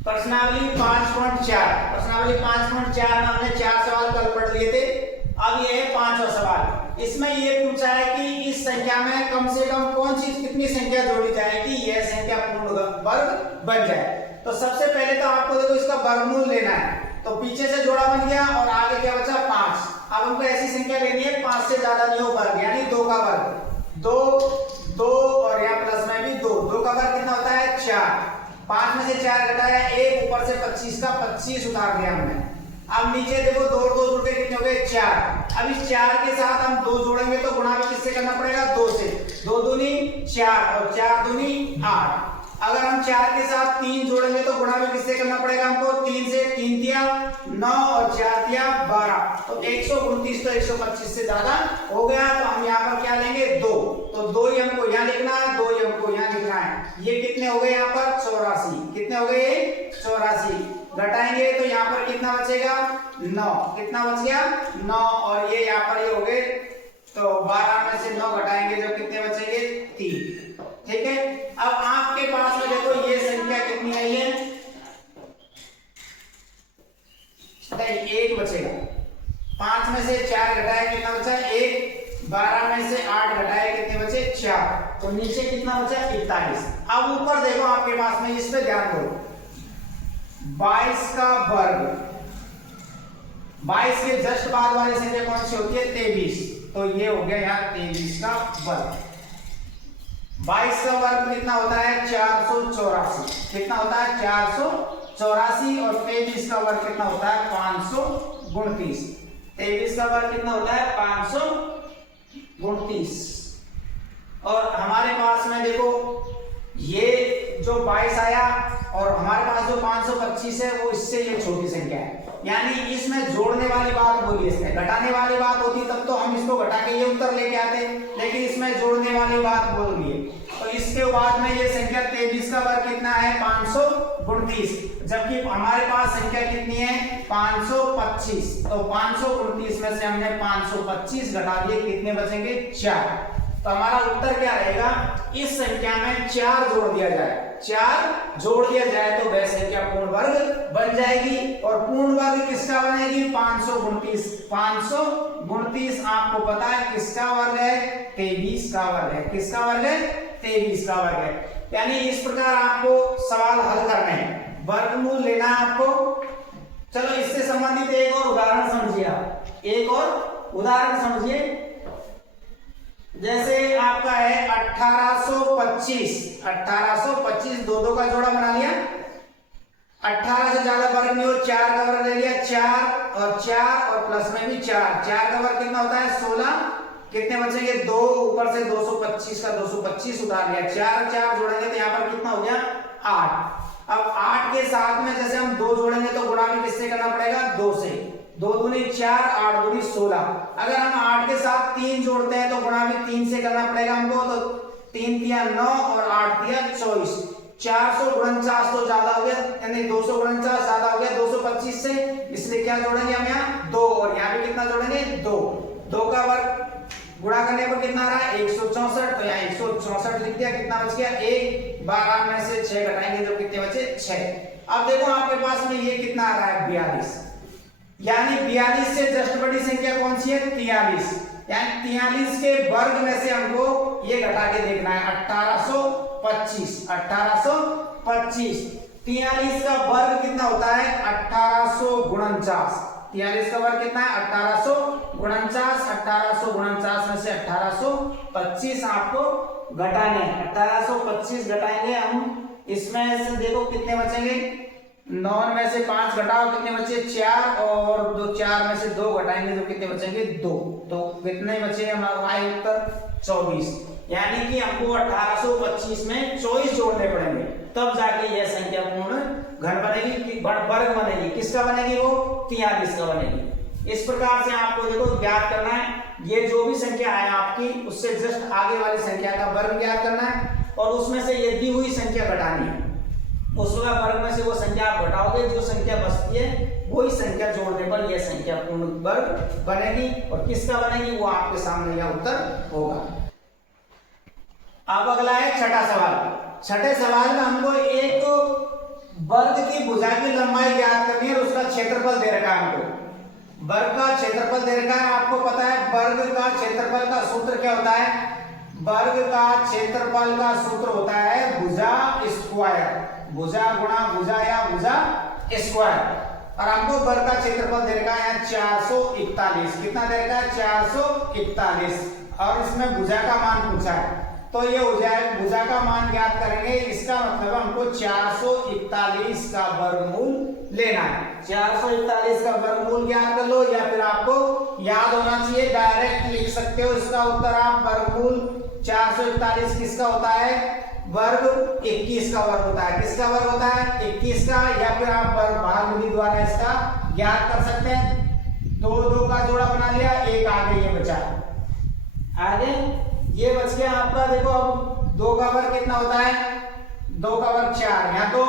प्रश्नावली 5.4 प्रश्नावली 5.4 में हमने 4 सवाल कल पढ़ लिए थे। अब ये है 5वां सवाल। इसमें ये पूछा है कि इस संख्या में कम से कम कौन सी कितनी संख्या जोड़ी जाए कि यह संख्या पूर्ण वर्ग बन जाए। तो सबसे पहले तो आपको देखो इसका वर्गमूल लेना है। तो पीछे से जोड़ा बन गया और आगे क्या बचा 5। अब हमको ऐसी संख्या लेनी है 5 से ज्यादा नहीं हो वर्ग, यानी 2 का वर्ग 2 2 और यहाँ प्लस में भी 2 2 का वर्ग कितना होता है 4। 5 में से 4 घटाया 1, ऊपर से 25 का 25 उतार दिया हमने। अब नीचे देखो 2 और 2 जुड़ के कितने हो गए 4। अब इस 4 के साथ हम 2 जोड़ेंगे तो गुणा भी किससे करना पड़ेगा 2 से। 2 दूनी 4 और 4 दूनी 8। अगर हम 4 के साथ 3 जोड़ेंगे तो गुणा भी किससे करना पड़ेगा हमको 3 से। 3 दिया 9 और 4 दिया 12। तो 129 तो 125 से ज्यादा हो गया। तो हम यहाँ पर क्या लेंगे 2। तो 2 ही हमको यहाँ लिखना है, 2 ही हमको यहाँ लिखना है। ये कितने हो गए यहाँ पर 84। कितने हो गए 84। घटाएंगे तो यहाँ पर कितना बचेगा 9। कितना बच गया 9 और ये यहाँ पर ये हो गए। तो 12 में से 9 घटाएंगे तो कितने बचेंगे 3। ठीक है। अब आपके पास में देखो ये संख्या कितनी आई है 1 बचेगा। 5 में से 4 घटाए कितना बचा 1। 12 में से 8 घटाए कितने बचे 4। तो नीचे कितना बचा 41। अब ऊपर देखो आपके पास में, इस पे ध्यान दो। 22 का वर्ग, 22 के जस्ट बाद वाली संख्या कौन सी होती है 23। तो ये हो गया यहाँ 23 का वर्ग। 22 का वर्ग कितना होता है 484। कितना होता है 484। और 23 का वर्ग कितना होता है 529। 23 का वर्ग कितना होता है 529। और हमारे पास में देखो ये जो 22 आया और हमारे पास जो 525 है वो इससे ये छोटी संख्या है। यानी इसमें जोड़ने वाली बात बोली, इसमें घटाने वाली बात होती तब तो हम इसको घटा के ये उत्तर लेके आते, लेकिन इसमें जोड़ने वाली बात बोल रही है। तो इसके बाद में ये संख्या 23 का वर्ग कितना है 529। जबकि हमारे पास संख्या कितनी है 525। तो 529 में से हमने 525 घटा दिए, कितने बचेंगे 4। तो हमारा उत्तर क्या रहेगा, इस संख्या में 4 जोड़ दिया जाए। 4 जोड़ दिया जाए तो वह संख्या पूर्ण वर्ग बन जाएगी। और पूर्ण वर्ग किसका बनेगी 529। 529 आपको पता है किसका वर्ग है 23 का वर्ग है। किसका वर्ग है 23 का वर्ग है। यानी इस प्रकार आपको सवाल हल करने हैं, वर्गमूल लेना है आपको। चलो इससे संबंधित एक और उदाहरण समझिए आप। एक और उदाहरण समझिए। जैसे आपका है 1825। 1825 2 का जोड़ा बना लिया। 18 से ज्यादा वर्ग नहीं हो, 4 का वर्ग ले लिया 4 और 4 और प्लस में भी 4। 4 का वर्ग कितना होता है 16। कितने बचेंगे 2, ऊपर से 225 का 225 उतार लिया। 4 और 4 जोड़ेंगे तो यहाँ पर कितना हो गया 8। अब 8 के साथ में जैसे हम 2 जोड़ेंगे तो गुणा भी किससे करना पड़ेगा 2 से। 2 दूनी 4, 8 दूनी 16। अगर हम 8 के साथ 3 जोड़ते हैं तो गुणा भी 3 से करना पड़ेगा हमको। तो 3 दिया 9 और 8 दिया 24। 449 तो ज्यादा हो गया, यानी 249 ज्यादा हो गया 225 से, इसलिए क्या जोड़ेंगे हम यहाँ 2 और यहाँ भी कितना जोड़ेंगे 2। 2 का वर्ग गुणा करने पर कितना आ रहा है 164। तो यहाँ 164 लिख दिया। कितना बच गया 1। 12 में से 6 घटाएंगे तो कितने बचे 6। अब देखो आपके पास में ये कितना आ रहा है 42। यानी 42 से जस्ट बड़ी संख्या कौन सी है 43। यानी 43 के वर्ग में से हमको ये घटा के देखना है 1825। 1825 43 का वर्ग कितना होता है 1849। 43 का वर्ग कितना है 1849। 1849 में से 1825 आपको घटाने हैं। 1825 घटाएंगे हम, इसमें से देखो कितने बचेंगे 9 में से 5 घटाओ कितने बचे 4 और 4 में से 2 घटाएंगे तो कितने बचेंगे 2। तो कितने बचे हमारे उत्तर 24। यानी कि हमको 1825 में 24 जोड़ने पड़ेंगे तब जाके यह संख्या पूर्ण घन बनेगी, कि वर्ग बनेगी। किसका बनेगी वो 43 का बनेगी। इस प्रकार से आपको देखो ज्ञात करना है, ये जो भी संख्या है आपकी उससे जस्ट आगे वाली संख्या का वर्ग ज्ञात करना है और उसमें से ये दी हुई संख्या घटानी है। उसका वर्ग में से वो संख्या आप घटाओगे, जो संख्या बचती है वही संख्या जोड़ने पर यह संख्या पूर्ण वर्ग बनेगी। और किसका बनेगी वो आपके सामने यह उत्तर होगा। अब अगला है छठा सवाल। छठे सवाल में हमको एक वर्ग की भुजा की लंबाई ज्ञात करनी है और उसका क्षेत्रफल दे रखा है हमको। वर्ग का क्षेत्रफल दे रखा है, आपको पता है वर्ग का क्षेत्रफल का सूत्र क्या होता है? वर्ग का क्षेत्रफल का सूत्र होता है भुजा स्क्वायर, भुजा गुणा भुजा या भुजा स्क्वायर। और हमको वर्ग का क्षेत्रफल दे रखा है 441। कितना दे रखा है? 441। और इसमें भुजा का मान पूछा है, तो ये हो जाए भुजा का मान ज्ञात करेंगे। इसका मतलब हमको 441 का वर्गमूल लेना है। 441 का वर्गमूल ज्ञात कर लो, या फिर आपको याद होना चाहिए, डायरेक्ट लिख सकते हो इसका उत्तर आप। वर्गमूल 441 किसका होता है? वर्ग 21 का वर्ग होता है। किसका वर्ग होता है? 21 का। या फिर आप भाग विधि द्वारा इसका ज्ञात कर सकते हैं। दो दो का जोड़ा बना लिया, एक आगे ये बचा, आगे ये बच गया आपका। देखो अब 2 का वर्ग कितना होता है? 2 का वर्ग 4, यहाँ 2,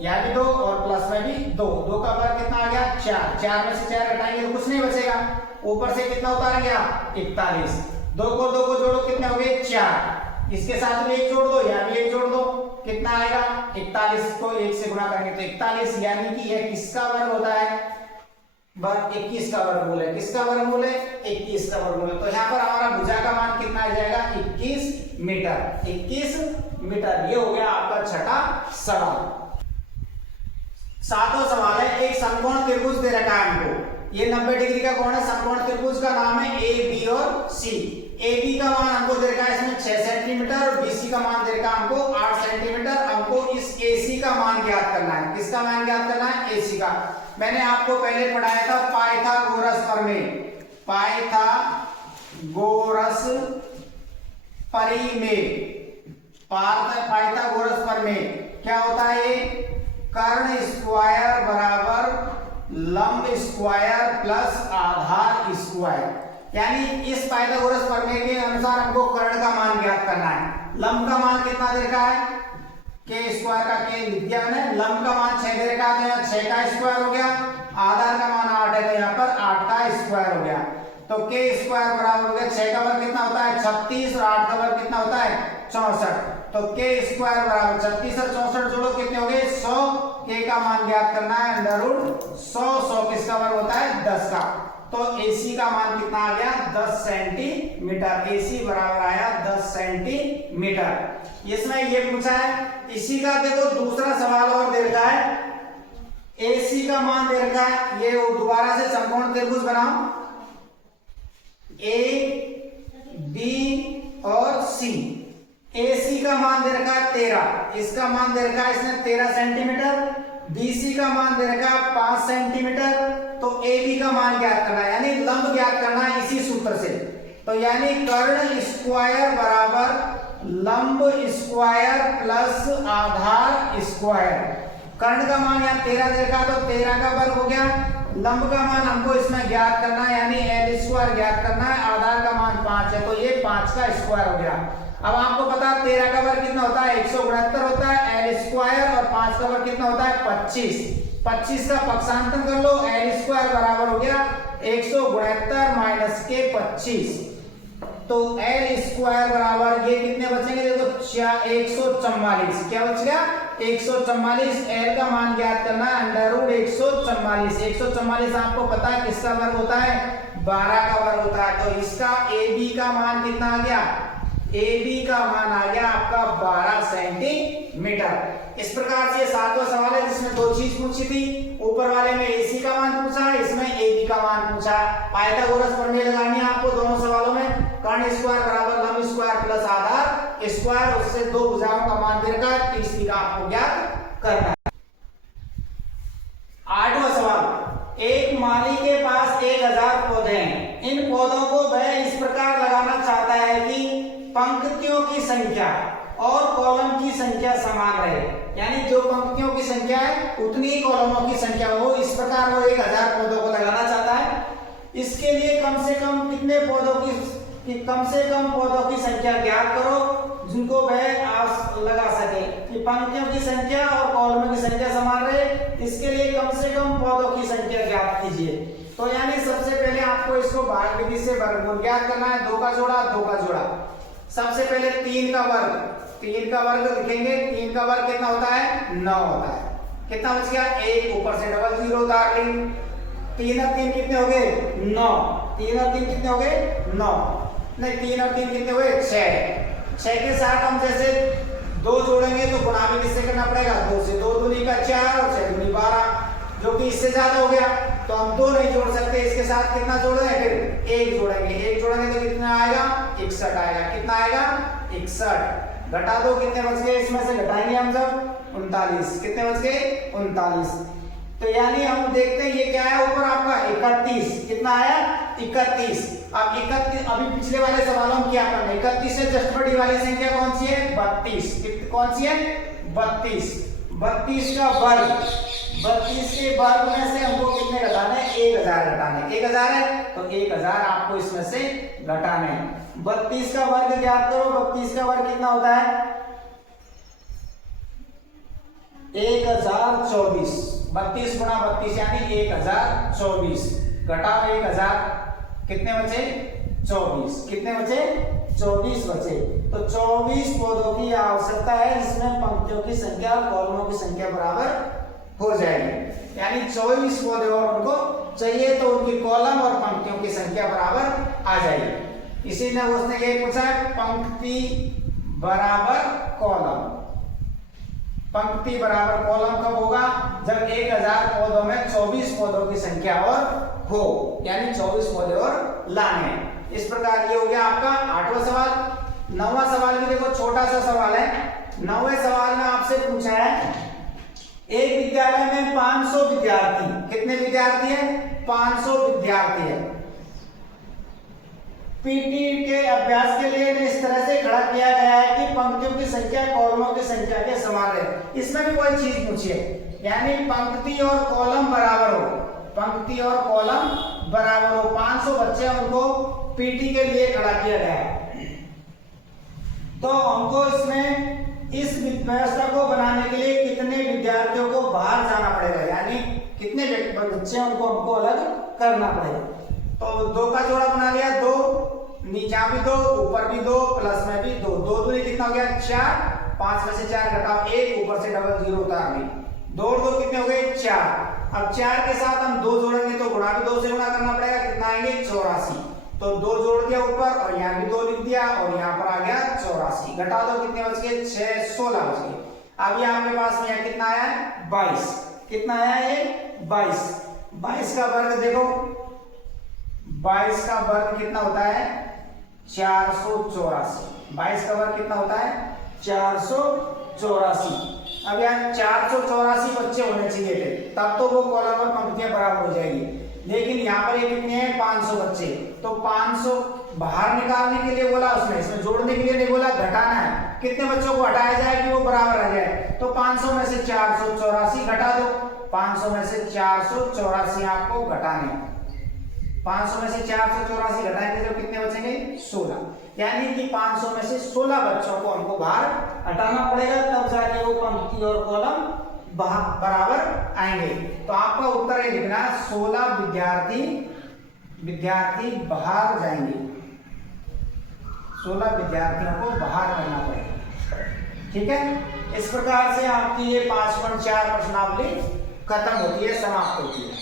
यहाँ भी 2 और प्लस में भी 2। 2 का वर्ग कितना आ गया? 4। 4 में से 4 घटाएंगे तो कुछ नहीं बचेगा, ऊपर से कितना उतारेंगे आप? 41। 2 को जोड़ो, कितने हो गए? 4। इसके साथ में 1 जोड़ दो, यहाँ भी 1 जोड़ दो, कितना आएगा? 41 को 1 से गुणा करेंगे तो 41, यानी कि यह किसका वर्ग होता है? वर्ग 21 का वर्गमूल है। किसका वर्गमूल है? 21 का वर्गमूल है। तो यहाँ पर हमारा भुजा का मान कितना आ जाएगा? 21 मीटर। 21 मीटर। ये हो गया आपका छठा सवाल। सातवां सवाल है, एक समकोण त्रिभुज दे रखा है हमको। ये 90 डिग्री का कोण है। समकोण त्रिभुज का नाम है ए, बी और सी। ए बी का मान हमको दे रखा है इसमें 6 सेंटीमीटर और बीसी का मान दे रखा है हमको 8 सेंटीमीटर। हमको इस एसी का मान ज्ञात करना है। किसका मान ज्ञात करना है? एसी का। मैंने आपको पहले पढ़ाया था पाइथागोरस प्रमेय। पाइथागोरस परिमेय, पाइथागोरस प्रमेय क्या होता है? ये कर्ण स्क्वायर बराबर लंब स्क्वायर प्लस आधार स्क्वायर। यानी इस पाइथागोरस प्रमेय के अनुसार हमको कर्ण का मान ज्ञात करना है। लंब का मान कितना दे रखा है? के स्क्वायर का के विज्ञान है। लंब का मान 6 दे रखा है, तो यहाँ 6 का स्क्वायर हो गया। आधार का मान 8 है, तो यहाँ पर 8 का स्क्वायर हो गया। तो के स्क्वायर बराबर हो गया 6 का वर्ग कितना होता है? 36 और 8 का वर्ग कितना होता है? 64। तो के स्क्वायर बराबर 36 और 64 जोड़ो, कितने हो गए? 100। के का मान ज्ञात करना है √100। 100 किसका वर्ग होता है? 10 का। तो AC का मान कितना आ गया? 10 सेंटीमीटर। AC बराबर आया 10 सेंटीमीटर। इसमें ये पूछा है। इसी का देखो दूसरा सवाल और दे रखा है। AC का मान दे रखा है, ये दोबारा से समकोण त्रिभुज बनाओ, A, B और C। AC का मान दे रखा है 13, इसका मान दे रखा है इसने 13 सेंटीमीटर। BC का मान दे रखा है 5 सेंटीमीटर। तो AB का मान ज्ञात करना है, यानी लंब ज्ञात करना है इसी सूत्र से। तो यानी कर्ण स्क्वायर बराबर लंब स्क्वायर प्लस आधार स्क्वायर। कर्ण का मान यहाँ 13 दे रखा, तो 13 का वर्ग हो गया। लंब का मान हमको इसमें ज्ञात करना है, यानी L स्क्वायर ज्ञात करना है। आधार का मान 5 है, तो ये 5 का स्क्वायर हो गया। अब आपको पता है 13 का वर्ग कितना होता है? 169 होता है। L स्क्वायर और 5 का वर्ग कितना होता है? 25। 25 का पक्षांतर कर लो, L स्क्वायर बराबर हो गया 169 माइनस के 25। तो L स्क्वायर बराबर ये कितने बचेंगे? देखो 144। क्या बच गया? 144। L का मान ज्ञात करना है √144। 144 आपको पता है किसका वर्ग होता है? 12 का वर्ग होता है। तो इसका AB का मान कितना आ गया? AB का मान आ गया आपका 12 सेंटीमीटर। इस प्रकार से 7वां सवाल है जिसमें 2 चीज पूछी थी। ऊपर वाले में AC का मान पूछा है, इसमें AB का मान पूछा। पाइथागोरस प्रमेय लगानी है आपको दोनों सवालों में। कर्ण स्क्वायर बराबर लंब स्क्वायर प्लस आधार स्क्वायर, उससे 2 भुजाओं का मान दे रखा है, तीसरी का आपको ज्ञात करना है। 8वां सवाल, एक माली के पास 1000 पौधे हैं। इन पौधों को वह इस प्रकार लगाना चाहता है कि पंक्तियों की संख्या और कॉलम की संख्या समान रहे, यानी जो पंक्तियों की संख्या है उतनी ही कॉलमों की संख्या हो। इस प्रकार वो 1000 पौधों को लगाना चाहता है। इसके लिए कम से कम कितने पौधों की कम से कम पौधों की संख्या ज्ञात करो जिनको वह लगा सके, कि पंक्तियों की संख्या और कॉलमों की संख्या समान रहे। इसके लिए कम से कम पौधों की संख्या ज्ञात कीजिए। तो यानी सबसे पहले आपको इसको भाग विधि से वर्गमूल ज्ञात करना है। 2 का जोड़ा 2 का जोड़ा। सबसे पहले 3 का वर्ग, 3 का वर्ग लिखेंगे। 3 का वर्ग कितना होता है? 9 होता है। कितना बच गया, एक ऊपर से डबल जीरो उतार ली, 3 और 3 कितने हो गए, 9, 3 और 3 कितने हो गए, 9, नहीं 3 और 3 कितने हुए, 6, 6 के साथ हम जैसे 2 जोड़ेंगे तो गुणा भी किससे करना पड़ेगा, 2 से, 2 दूनी का 4 और 6 दूनी 12, जो कि इससे ज्यादा हो गया तो हम 2 नहीं जोड़ सकते, इसके साथ कितना जोड़ेंगे, फिर 1 जोड़ेंगे, 1 जोड़ेंगे तो कितना आएगा, 61 आएगा, कितना आएगा, 61, घटा दो, कितने बच गए, इसमें से घटाएंगे हम सब 39, कितने बच गए, 39, तो यानी हम देखते हैं ये क्या है ऊपर आपका 31, कितना आया, 31, अब 31, अभी पिछले वाले सवालों में क्या करना है, 31 से जस्ट बड़ी वाली संख्या कौन सी है, 32, कौन सी है, 32, 32 का वर्ग, 32 के वर्ग में से हमको कितने घटाने हैं, 1000 घटाने, 1000 है तो 1000 आपको इसमें से घटाने हैं। 32 का वर्ग ज्ञात करो, 32 का वर्ग कितना होता है, 1024, 32 गुणा 32 यानी 1024, घटाओ 1000, कितने बचे, 24, कितने बचे, 24 बचे, तो 24 पदों की आवश्यकता है जिसमें पंक्तियों की संख्या और कॉलमों की संख्या बराबर हो जाएगी, यानी 24 पौधे और उनको चाहिए तो उनकी कॉलम और पंक्तियों की संख्या बराबर आ जाएगी। इसी ने उसने ये पूछा पंक्ति बराबर कॉलम, पंक्ति बराबर कॉलम कब होगा, जब 1000 पौधों में 24 पौधों की संख्या और हो, यानी 24 पौधे और लाने हैं। इस प्रकार ये हो गया आपका 8वां सवाल। 9वां सवाल भी देखो, छोटा सा सवाल है। 9वें सवाल में आपसे पूछा है एक विद्यालय में 500 विद्यार्थी, कितने विद्यार्थी हैं, 500 विद्यार्थी है, पीटी के अभ्यास के लिए इस तरह से खड़ा किया गया है कि पंक्तियों की संख्या कॉलमों की संख्या के समान है। इसमें भी वही चीज पूछी है, यानी पंक्ति और कॉलम बराबर हो, पंक्ति और कॉलम बराबर हो, 500 बच्चे उनको पीटी के लिए खड़ा किया गया है, तो हमको इसमें इस व्यवस्था को बनाने के लिए कितने विद्यार्थियों को बाहर जाना पड़ेगा, यानी कितने बच्चे उनको हमको अलग करना पड़ेगा। तो 2 का जोड़ा बना लिया, 2 नीचे भी 2 ऊपर भी 2 प्लस में भी 2, 2 दूनी कितना हो गया 4, 5 में से 4 घटाओ 1 ऊपर से डबल जीरो उतार ली, 2 और 2 कितने हो गए 4। अब 4 के साथ हम 2 जोड़ेंगे तो गुणा भी 2 से गुणा करना पड़ेगा, कितना आएंगे 84, तो 2 जोड़ दिया ऊपर और यहाँ भी 2 लिख दिया और यहाँ पर आ गया 84, घटा दो कितने बच गए 6, 16 बच गए। अब ये आपके पास में कितना आया है 22, कितना आया ये 22, 22 का वर्ग देखो, 22 का वर्ग कितना होता है 484, 22 का वर्ग कितना होता है 484। अब यहाँ 484 बच्चे होने चाहिए थे, तब तो वो कॉलम और पंक्तियां बराबर हो जाएगी, लेकिन यहाँ पर ये कितने हैं 500 बच्चे, तो 500 बाहर निकालने के लिए बोला उसने, इसमें जोड़ने के लिए नहीं बोला, घटाना है, कितने बच्चों को हटाया जाए कि वो बराबर आ जाए, तो 500 में से 484 घटा दो, 500 में से 484 आपको घटाने, 500 में से 484 घटाएंगे तो कितने बचेंगे 16, यानी कि 500 में से 16 बच्चों को हमको बाहर हटाना पड़ेगा, तब जाके वो पंक्ति और कॉलम बराबर आएंगे। तो आपका उत्तर ये लिखना 16 विद्यार्थी बाहर जाएंगे, 16 विद्यार्थियों को बाहर करना पड़ेगा, ठीक है। इस प्रकार से आपकी ये 5.4 प्रश्नावली खत्म होती है, समाप्त होती है।